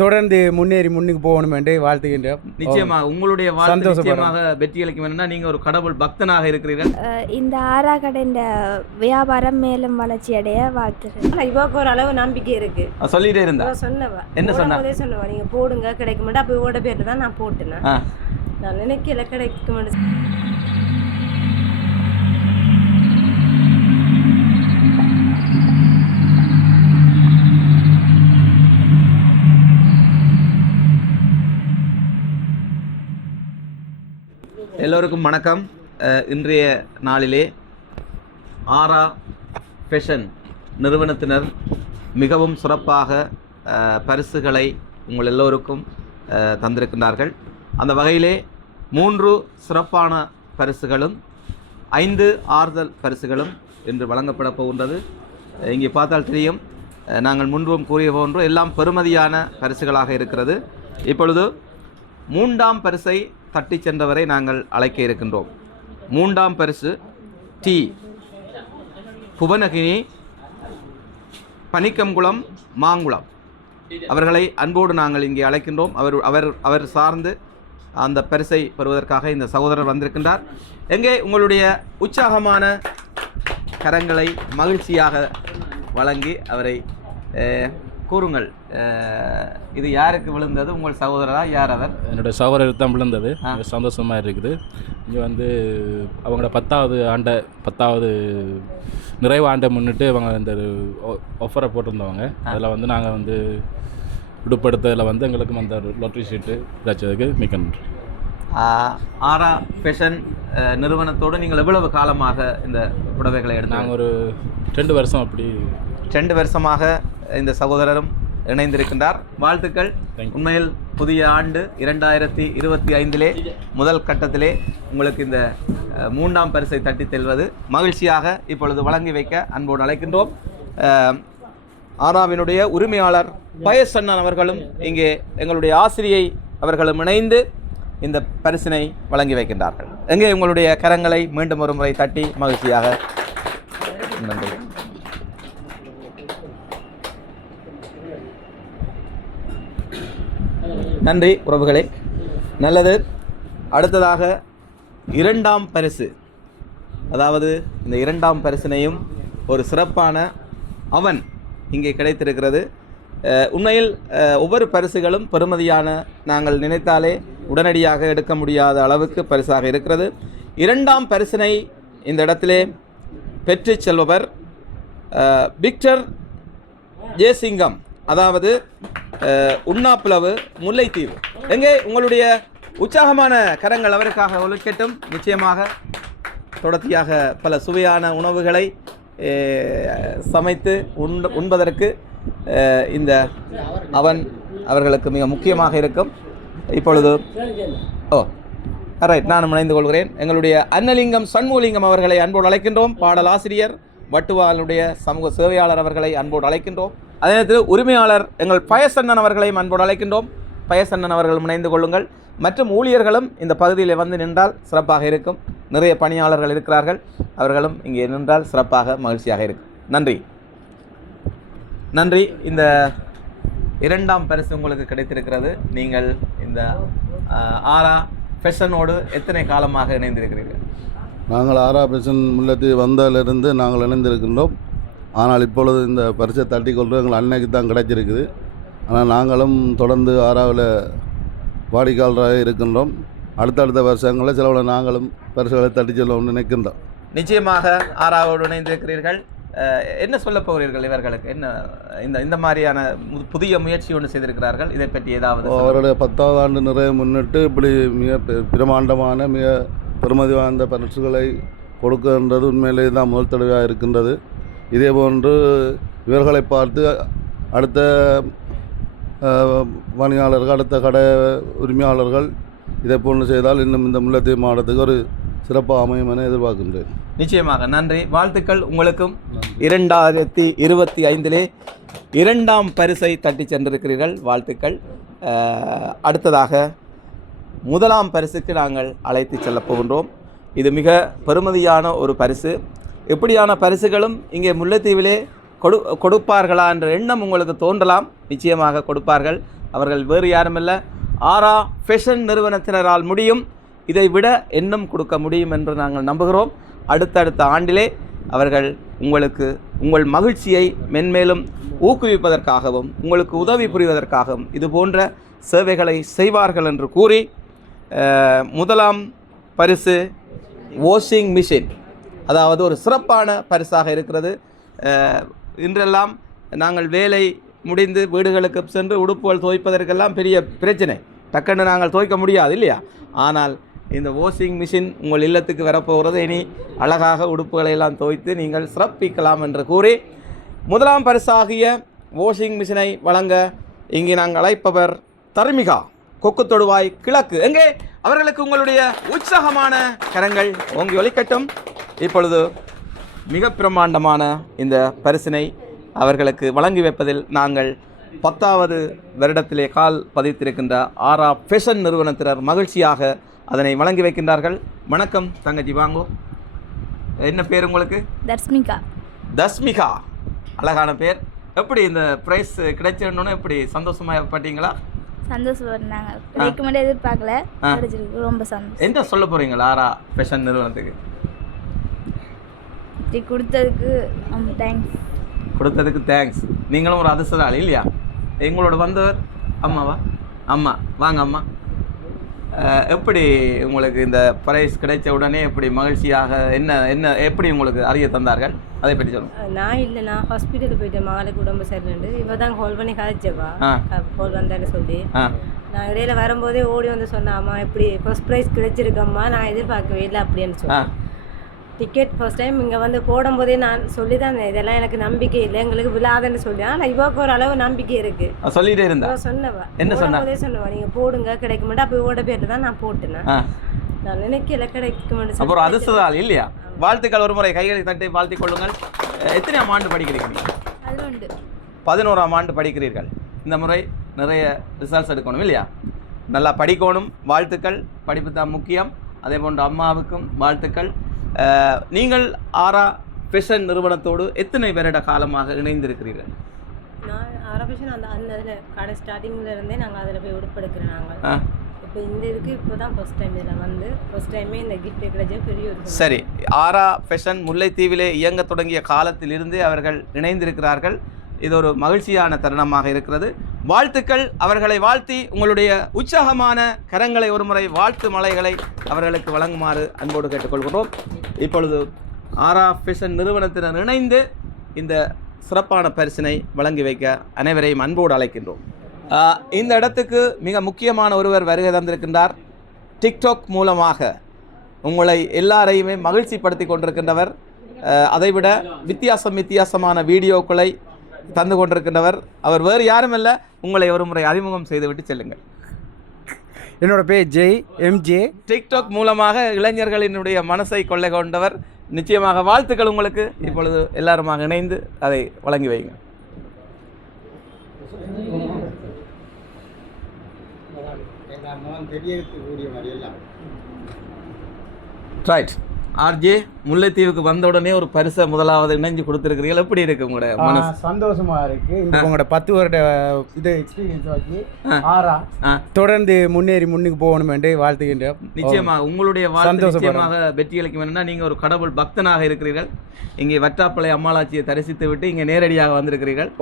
தொடர்ந்து முன்னேறி முன்னுக்கு போகணும் என்று வாழ்த்துகின்றோம். நிச்சயமாக உங்களுடைய வாழ்த்து நிச்சயமாக வெற்றி அளிக்கும் வேணும்னா நீங்க ஒரு கடவுள் பக்தனாக இருக்கிறீர்கள். இந்த ஆரா கடையின் வியாபாரம் மேலும் வளர்ச்சி அடைய வாழ்த்துறேன். இவாக்கு ஒரு அளவு நம்பிக்கை இருக்கு. சொல்லிட்டே இருந்தா சொன்னவா என்ன சொன்னா நீங்க போடுங்க கிடைக்குமாட்டா அப்ப இவோட பேர்ல தான் நான் போட்டேன். நான் நினைக்கல கிடைக்கும். எல்லோருக்கும் வணக்கம். இன்றைய நாளிலே ஆரா ஃபேஷன் நிறுவனத்தினர் மிகவும் சிறப்பாக பரிசுகளை உங்கள் எல்லோருக்கும் தந்திருக்கின்றார்கள். அந்த வகையிலே 3 சிறப்பான பரிசுகளும் 5 ஆறுதல் பரிசுகளும் இன்று வழங்கப்பட போகின்றது. இங்கே பார்த்தால் தெரியும், நாங்கள் முன்பும் கூறிய போன்று எல்லாம் பெறுமதியான பரிசுகளாக இருக்கிறது. இப்பொழுது 3ஆம் பரிசை தட்டி சென்றவரை நாங்கள் அழைக்க இருக்கின்றோம். 3ஆம் பரிசு டி புவனகினி, பனிக்கங்குளம், மாங்குளம் அவர்களை அன்போடு நாங்கள் இங்கே அழைக்கின்றோம். அவர் சார்ந்து அந்த பரிசை பெறுவதற்காக இந்த சகோதரர் வந்திருக்கின்றார். எங்கே உங்களுடைய உற்சாகமான கரங்களை மகிழ்ச்சியாக வழங்கி அவரை கூறுங்கள். இது யாருக்கு விழுந்தது? உங்கள் சகோதரரா? யார் அவர்? என்னுடைய சகோதரர் தான் விழுந்தது. சந்தோஷமாக இருக்குது. இங்கே வந்து அவங்களோட 10வது நிறைவு ஆண்டை முன்னிட்டு அவங்க இந்த ஆஃபரை போட்டிருந்தவங்க. அதில் வந்து நாங்கள் வந்து விடுபடுத்ததில் வந்து எங்களுக்கு அந்த லாட்ரி ஷீட்டு கிடைச்சதுக்கு மிக்க நன்றி. ஆரா ஃபேஷன் நிறுவனத்தோடு நீங்கள் எவ்வளவு காலமாக இந்த புடவைகளை எடுத்து? நாங்கள் ஒரு 2 வருஷம். அப்படி 2 வருஷமாக இந்த சகோதரரும் இணைந்திருக்கின்றார். வாழ்த்துக்கள். உண்மையில் புதிய ஆண்டு 2025 முதல் கட்டத்திலே உங்களுக்கு இந்த 3ஆம் பரிசை தட்டி செல்வது மகிழ்ச்சியாக இப்பொழுது வழங்கி வைக்க அன்போடு அழைக்கின்றோம். ஆராவினுடைய உரிமையாளர் பயசண்ணன் அவர்களும் இங்கே எங்களுடைய ஆசிரியை அவர்களும் இணைந்து இந்த பரிசினை வழங்கி வைக்கின்றார்கள். எங்கே உங்களுடைய கரங்களை மீண்டும் ஒரு முறை தட்டி மகிழ்ச்சியாக நன்றி. நன்றி உறவுகளே. நல்லது. அடுத்ததாக 2ஆம் பரிசு, அதாவது இந்த 2ஆம் பரிசினையும் ஒரு சிறப்பான அவன் இங்கே கிடைத்திருக்கிறது. உண்மையில் ஒவ்வொரு பரிசுகளும் பெறுமதியான, நாங்கள் நினைத்தாலே உடனடியாக எடுக்க முடியாத அளவுக்கு பரிசாக இருக்கிறது. 2ஆம் பரிசினை இந்த இடத்திலே பெற்று செல்பவர் விக்டர் ஜெயசிங்கம், அதாவது உண்ணாப்புலவு, முல்லைத்தீவு. எங்கே உங்களுடைய உற்சாகமான கரங்கள் அவருக்காக ஒலிக்கட்டும். நிச்சயமாக தொடர்ச்சியாக பல சுவையான உணவுகளை சமைத்து உண்பதற்கு இந்த அவன் அவர்களுக்கு மிக முக்கியமாக இருக்கும். இப்பொழுது ரைட், நானும் இணைந்து கொள்கிறேன். எங்களுடைய அன்னலிங்கம் சண்முகலிங்கம் அவர்களை அன்போடு அழைக்கின்றோம். பாடல் ஆசிரியர் வட்டுவாளுடைய சமூக சேவையாளர் அவர்களை அன்போடு அழைக்கின்றோம். அதே நேரத்தில் உரிமையாளர் எங்கள் பயசண்ணன் அவர்களையும் அன்போடு அழைக்கின்றோம். பயசண்ணன் அவர்களும் இணைந்து கொள்ளுங்கள். மற்றும் ஊழியர்களும் இந்த பகுதியில் வந்து நின்றால் சிறப்பாக இருக்கும். நிறைய பணியாளர்கள் இருக்கிறார்கள், அவர்களும் இங்கே நின்றால் சிறப்பாக மகிழ்ச்சியாக இருக்கும். நன்றி நன்றி. இந்த 2ஆம் பரிசு உங்களுக்கு கிடைத்திருக்கிறது. நீங்கள் இந்த ஆரா ஃபேஷனோடு எத்தனை காலமாக இணைந்திருக்கிறீர்கள்? நாங்கள் ஆரா ஃபேஷன் முல்லைத்தீவு வந்ததிலிருந்து நாங்கள் இணைந்திருக்கின்றோம். ஆனால் இப்பொழுது இந்த பரிசை தட்டி கொள்வது எங்கள் அன்னைக்கு தான் கிடைச்சிருக்குது. ஆனால் நாங்களும் தொடர்ந்து ஆராவில் வாடிக்கையாளராக இருக்கின்றோம். அடுத்தடுத்த வருஷங்களில் சிலவளை நாங்களும் பரிசுகளை தட்டி செல்வோம்னு நினைக்கின்றோம். நிச்சயமாக ஆராவோடு இணைந்திருக்கிறீர்கள். என்ன சொல்ல போகிறீர்கள் இவர்களுக்கு? என்ன இந்த மாதிரியான புதிய முயற்சி ஒன்று செய்திருக்கிறார்கள், இதை பற்றி ஏதாவது? அவருடைய 10வது ஆண்டு நிறைய முன்னிட்டு இப்படி மிக பிரமாண்டமான மிக பெருமதி வாய்ந்த பரிசுகளை கொடுக்கின்றது உண்மையிலே தான் முதல் தடவையாக இருக்கின்றது. இதே போன்று இவர்களை பார்த்து அடுத்த பணியாளர்கள், அடுத்த கடை உரிமையாளர்கள் இதை போன்று செய்தால் இன்னும் இந்த முல்லைத்தீவு மாவட்டத்துக்கு ஒரு சிறப்பாக அமையும் என எதிர்பார்க்கின்றேன். நிச்சயமாக நன்றி, வாழ்த்துக்கள். உங்களுக்கும் 2025 2ஆம் பரிசை தட்டி சென்றிருக்கிறீர்கள், வாழ்த்துக்கள். அடுத்ததாக 1ஆம் பரிசுக்கு நாங்கள் அழைத்து செல்லப் போகின்றோம். இது மிக பெருமதியான ஒரு பரிசு. இப்படியான பரிசுகளும் இங்கே முல்லைத்தீவிலே கொடுப்பார்களா என்ற எண்ணம் உங்களுக்கு தோன்றலாம். நிச்சயமாக கொடுப்பார்கள். அவர்கள் வேறு யாருமில்ல, ஆரா ஃபேஷன் நிறுவனத்தினரால் முடியும். இதை விட இன்னும் கொடுக்க முடியும் என்று நாங்கள் நம்புகிறோம். அடுத்தடுத்த ஆண்டிலே அவர்கள் உங்களுக்கு உங்கள் மகிழ்ச்சியை மென்மேலும் ஊக்குவிப்பதற்காகவும் உங்களுக்கு உதவி புரிவதற்காகவும் இது போன்ற சேவைகளை செய்வார்கள் என்று கூறி, முதலாம் பரிசு வாஷிங் மிஷின், அதாவது ஒரு சிறப்பான பரிசாக இருக்கிறது. இன்றெல்லாம் நாங்கள் வேலை முடிந்து வீடுகளுக்கு சென்று உடுப்புகள் துவைப்பதற்கெல்லாம் பெரிய பிரச்சனை, டக்குன்னு நாங்கள் துவைக்க முடியாது இல்லையா? ஆனால் இந்த வாஷிங் மிஷின் உங்கள் இல்லத்துக்கு வரப்போகிறது. இனி அழகாக உடுப்புகளை எல்லாம் துவைத்து நீங்கள் சிறப்பிக்கலாம் என்று கூறி, முதலாம் பரிசாகிய வாஷிங் மிஷினை வழங்க இங்கே நாங்கள் அழைப்பவர் தர்மிகா கொக்குத்தொடுவாய் கிழக்கு. எங்கே அவர்களுக்கு உங்களுடைய உற்சாகமான கரங்கள் ஓங்கி ஒலிக்கட்டும். இப்பொழுது மிக பிரமாண்டமான இந்த பரிசினை அவர்களுக்கு வழங்கி வைப்பதில் நாங்கள் 10வது வருடத்திலே கால் பதித்திருக்கின்ற ஆரா ஃபேஷன் நிறுவனத்தினர் மகிழ்ச்சியாக அதனை வழங்கி வைக்கின்றார்கள். வணக்கம் தங்கச்சி, வாங்கோ. என்ன பேர் உங்களுக்கு? தர்ஸ்மிகா. தஸ்மிகா, அழகான பேர். எப்படி இந்த ப்ரைஸ் கிடைச்சோன்னு எப்படி சந்தோஷமாக பட்டீங்களா? சந்தோஷப்பட்டாங்க, கிடைக்க மட்டும் எதிர்பார்க்கல, கிடைச்சிருக்கு, ரொம்ப சந்தோஷம். என்ன சொல்ல போகிறீங்களா ஆரா ஃபேஷன் நிறுவனத்துக்கு? இப்படி கொடுத்ததுக்கு தேங்க்ஸ். கொடுத்ததுக்கு தேங்க்ஸ். நீங்களும் ஒரு அதிர்ஷ்டசாலி இல்லையா? எங்களோட வந்தவர் அம்மாவா? அம்மா, வாங்க அம்மா. எப்படி உங்களுக்கு இந்த ப்ரைஸ் கிடைச்ச உடனே எப்படி மகிழ்ச்சியாக எப்படி உங்களுக்கு அறிய தந்தார்கள், அதை பற்றி சொல்லுங்கள். நான் ஹாஸ்பிட்டலுக்கு போயிட்டேன், மகளுக்கு உடம்பு சரியில்லை. இவ தான் கால் பண்ணி கதைச்சவா, கால் வந்தான்னு சொல்லி. நான் இடையில வரும்போதே ஓடி வந்து சொன்னாம்மா, இப்படி ஃபர்ஸ்ட் ப்ரைஸ் கிடைச்சிருக்கம்மா, நான் எதிர்பார்க்கவே இல்லை அப்படின்னு சொன்னேன். டிக்கெட் ஃபர்ஸ்ட் டைம் இங்கே வந்து போடும்போதே நான் சொல்லி தான் இதெல்லாம் எனக்கு நம்பிக்கை இல்லை, எங்களுக்கு விழாதுன்னு சொல்லி. ஆனால் இவருக்கு ஒரு அளவு நம்பிக்கை இருக்கு. சொல்லிட்டே இருந்தா சொன்னவா, என்ன சொன்னவா, நீங்கள் போடுங்க கிடைக்க மாட்டேன். அப்போ இவோட பேரில் தான் நான் போட்டேன். நான் நினைக்கல கிடைக்க மாட்டேன். அப்புறம் அதிர்ஷ்டசாலி இல்லையா? வாழ்த்துக்கள். ஒரு முறை கைகளை தட்டி வாழ்த்திக் கொள்ளுங்கள். எத்தனையாம் ஆண்டு படிக்கிறீங்க? 11ஆம் ஆண்டு படிக்கிறீர்கள். இந்த முறை நிறைய ரிசல்ட்ஸ் எடுக்கணும் இல்லையா? நல்லா படிக்கணும். வாழ்த்துக்கள். படிப்பு தான் முக்கியம். அதே போன்று அம்மாவுக்கும் வாழ்த்துக்கள். நீங்கள் ஆரா ஃபேஷன் நிறுவனத்தோடு எத்தனை வருட காலமாக இணைந்திருக்கிறீர்கள்? நான் ஆரா ஃபேஷன் அந்த அதில் கடை ஸ்டார்டிங்கில் இருந்தே நாங்கள் அதில் போய் உடுப்பெடுக்கிறோம். நாங்கள் இப்போ இந்த இதுக்கு இப்போ தான் ஃபர்ஸ்ட் டைம் இதில் வந்து ஃபர்ஸ்ட் டைமே இந்த கிஃப்ட் கிடைச்ச பெரிய ஒரு. சரி, ஆரா ஃபேஷன் முல்லைத்தீவிலே இயங்க தொடங்கிய காலத்திலிருந்து அவர்கள் இணைந்திருக்கிறார்கள். இது ஒரு மகிழ்ச்சியான தருணமாக இருக்கிறது. வாழ்த்துக்கள். அவர்களை வாழ்த்தி உங்களுடைய உற்சாகமான கரங்களை ஒருமுறை வாழ்த்து மலைகளை அவர்களுக்கு வழங்குமாறு அன்போடு கேட்டுக்கொள்கிறோம். இப்பொழுது ஆரா ஃபேஷன் நிறுவனத்தினர் இணைந்து இந்த சிறப்பான பரிசினை வழங்கி வைக்க அனைவரையும் அன்போடு அழைக்கின்றோம். இந்த இடத்துக்கு மிக முக்கியமான ஒருவர் வருகை தந்திருக்கின்றார். டிக்டாக் மூலமாக உங்களை எல்லாரையுமே மகிழ்ச்சிப்படுத்தி கொண்டிருக்கின்றவர். அதைவிட வித்தியாசமான வீடியோக்களை தந்து கொண்டிருக்கின்றவர். அவர் வேறு யாரும் இல்லை, உங்களை ஒரு முறை அறிமுகம் செய்துவிட்டு செல்லுங்கள். என்னோட பேர் எம்ஜே. டிக்டாக் மூலமாக இளைஞர்களினுடைய மனசை கொள்ளை கொண்டவர். நிச்சயமாக வாழ்த்துக்கள் உங்களுக்கு. இப்பொழுது எல்லாருமாக இணைந்து அதை வழங்கி வைங்க. ரைட். ஆர்ஜே, முல்லைத்தீவுக்கு வந்த உடனே ஒரு பரிசை முதலாவது இணைஞ்சு கொடுத்துருக்கிறீர்கள். எப்படி இருக்கு உங்களோட மனசு? சந்தோஷமா இருக்கு. உங்களோட 10 வருட இது எக்ஸ்பீரியன்ஸ் வச்சு ஆரா தொடர்ந்து முன்னுக்கு போகணும் என்று வாழ்த்துகின்றோம். நிச்சயமாக உங்களுடைய வாழ்த்து நிச்சயமாக வெற்றி அளிக்கும். என்னன்னா, நீங்க ஒரு கடவுள் பக்தனாக இருக்கிறீர்கள். இங்கே வற்றாப்பளை அம்மாளாச்சியை தரிசித்து விட்டு இங்கே நேரடியாக வந்திருக்கிறீர்கள்.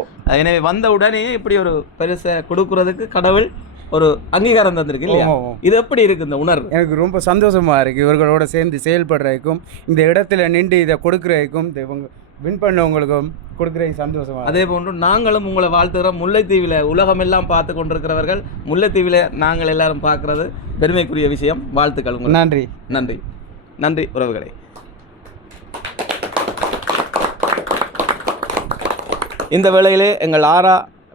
எனவே வந்த உடனே இப்படி ஒரு பரிசை கொடுக்கறதுக்கு கடவுள் ஒரு அங்கீகாரம் தந்திருக்கு இல்லையா? இது எப்படி இருக்கு இந்த உணர்வு? எனக்கு ரொம்ப சந்தோஷமா இருக்கு. இவர்களோட சேர்ந்து செயல்படுறதுக்கும் இந்த இடத்துல நின்று இதை கொடுக்குறதுக்கும் இவங்க வின் பண்ணவங்களுக்கும் கொடுக்குறது சந்தோஷமா. அதே போன்று நாங்களும் உங்களை வாழ்த்துகிறோம். முல்லைத்தீவில் உலகமெல்லாம் பார்த்து கொண்டிருக்கிறவர்கள் முல்லைத்தீவில் நாங்கள் எல்லாரும் பார்க்கறது பெருமைக்குரிய விஷயம். வாழ்த்துக்கள் உங்களுக்கு. நன்றி நன்றி நன்றி உறவுகளே. இந்த வேளையிலே எங்கள் ஆரா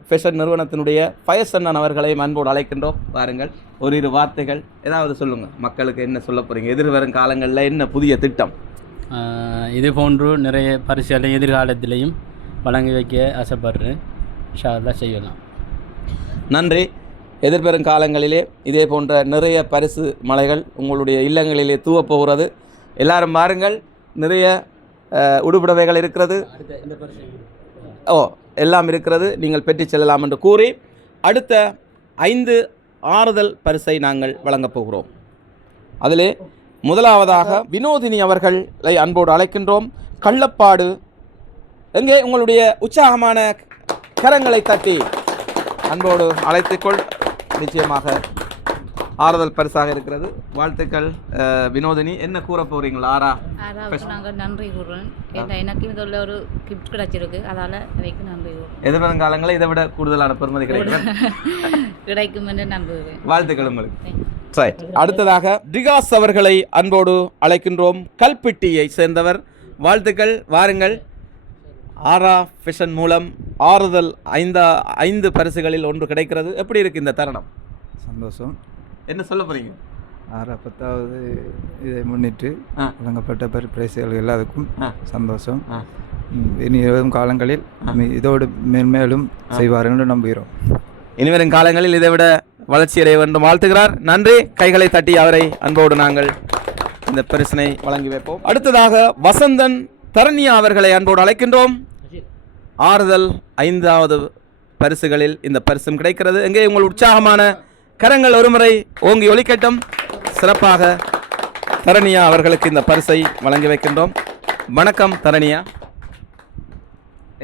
ஃபேஷன் நிறுவனத்தினுடைய பயசன்னன் அவர்களை அன்போடு அழைக்கின்றோம். பாருங்கள், ஒரு வார்த்தைகள் ஏதாவது சொல்லுங்கள். மக்களுக்கு என்ன சொல்ல போகிறீங்க? எதிர்வரும் காலங்களில் என்ன புதிய திட்டம்? இது போன்று நிறைய பரிசுகளை எதிர்காலத்திலையும் வழங்கி வைக்க ஆசைப்படுறேன். இன்ஷா அல்லாஹ் செய்யலாம். நன்றி. எதிர்வரும் காலங்களிலே இதே போன்ற நிறைய பரிசு மலைகள் உங்களுடைய இல்லங்களிலே தூவப்போகிறது. எல்லாரும் பாருங்கள், நிறைய உடுப்புடவைகள் இருக்கிறது. எல்லாம் இருக்கிறது, நீங்கள் பெற்றுச் செல்லலாம் என்று கூறி அடுத்த 5 ஆறுதல் பரிசை நாங்கள் வழங்கப் போகிறோம். அதிலே முதலாவதாக வினோதினி அவர்களை அன்போடு அழைக்கின்றோம். கள்ளப்பாடு, எங்கே உங்களுடைய உற்சாகமான கரங்களை தட்டி அன்போடு அழைத்துக்கொள். நிச்சயமாக ஆறுதல் பரிசாக இருக்கிறது. வாழ்த்துக்கள் வினோதினி. என்ன கூற போறீங்களா? நாங்கள் நன்றி கூறுறோம். எனக்கு இதில் ஒரு கிஃப்ட் கிடைச்சிருக்கு, அதால் அவைக்கு நன்றி கூறுறோம். எதிர்காலங்களில் இதை விட கூடுதலான பெருமதி கிடைக்கும் என்று நம்புகிறேன். வாழ்த்துக்கள் உங்களுக்கு. அடுத்ததாக திகாஸ் அவர்களை அன்போடு அழைக்கின்றோம். கல்பிட்டியை சேர்ந்தவர். வாழ்த்துக்கள். வாருங்கள். ஆரா ஃபேஷன் மூலம் ஆறுதல் 5 பரிசுகளில் 1 கிடைக்கிறது. எப்படி இருக்கு இந்த தருணம்? சந்தோஷம். என்ன சொல்ல போறீங்க? 10வது இதை முன்னிட்டு வழங்கப்பட்ட பிரைஸுகள் எல்லாத்துக்கும் சந்தோஷம். இனி வரும் காலங்களில் இதோடு மேன்மேலும் செய்வார்கள் என்று நம்புகிறோம். இனிவரும் காலங்களில் இதை விட வளர்ச்சியடைய வேண்டும் வாழ்த்துகிறார். நன்றி. கைகளை தட்டி அவரை அன்போடு நாங்கள் இந்த பரிசினை வழங்கி வைப்போம். அடுத்ததாக வசந்தன் தரணியா அவர்களை அன்போடு அழைக்கின்றோம். ஆறுதல் 5வது பரிசுகளில் இந்த பரிசும் கிடைக்கிறது. எங்கே உங்கள் உற்சாகமான கரங்கள் ஒருமுறை ஓங்கி ஒலிக்கட்டும். சிறப்பாக தரணியா அவர்களுக்கு இந்த பரிசை வழங்கி வைக்கின்றோம். வணக்கம் தரணியா.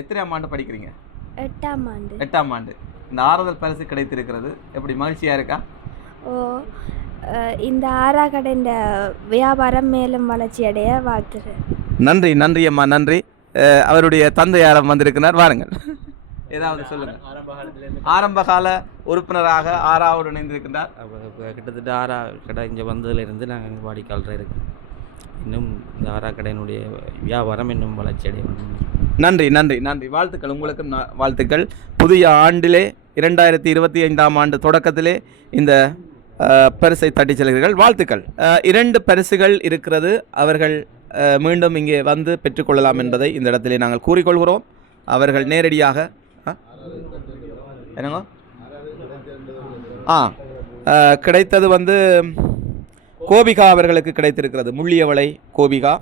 எத்தனையாம் ஆண்டு படிக்கிறீங்க? 8ஆம் ஆண்டு. 8ஆம் ஆண்டு. இந்த ஆறுதல் பரிசு கிடைத்திருக்கிறது. எப்படி மகிழ்ச்சியாக இருக்கா? இந்த ஆரா கடையின் வியாபாரம் மேலும் வளர்ச்சி அடைய வாழ்த்துறேன். நன்றி. நன்றி அம்மா, நன்றி. அவருடைய தந்தையாரம் வந்திருக்கிறார். வாருங்கள், ஏதாவது சொல்லுங்கள். ஆரம்பகால உறுப்பினராக ஆராவோடு இணைந்திருக்கின்றார். கிட்டத்தட்ட ஆரா கடை இங்கே வந்ததுலேருந்து நாங்கள் வாடிக்கையாளராக இருக்கோம். இன்னும் இந்த ஆரா கடையினுடைய வியாபாரம் இன்னும் வளர்ச்சி அடையும். நன்றி. நன்றி. நன்றி. வாழ்த்துக்கள். உங்களுக்கும் வாழ்த்துக்கள். புதிய ஆண்டிலே 2025ஆம் ஆண்டு தொடக்கத்திலே இந்த பரிசை தட்டி செல்கிறீர்கள். வாழ்த்துக்கள். 2 பரிசுகள் இருக்கிறது. அவர்கள் மீண்டும் இங்கே வந்து பெற்றுக்கொள்ளலாம் என்பதை இந்த இடத்திலே நாங்கள் கூறிக்கொள்கிறோம். அவர்கள் நேரடியாக என்னங்க கிடைத்தது கோபிகா அவர்களுக்கு கிடைத்திருக்கிறது. முள்ளியவளை கோபிகா.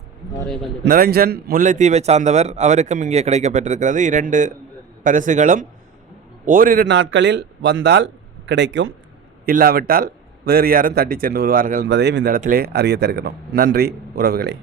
நிரஞ்சன் முல்லைத்தீவை சார்ந்தவர், அவருக்கும் இங்கே கிடைக்கப்பட்டிருக்கிறது. 2 பரிசுகளும் ஓரிரு நாட்களில் வந்தால் கிடைக்கும், இல்லாவிட்டால் வேறு யாரும் தட்டி சென்று வருவார்கள் என்பதையும் இந்த இடத்திலே அறிய தருகிறோம். நன்றி உறவுகளே.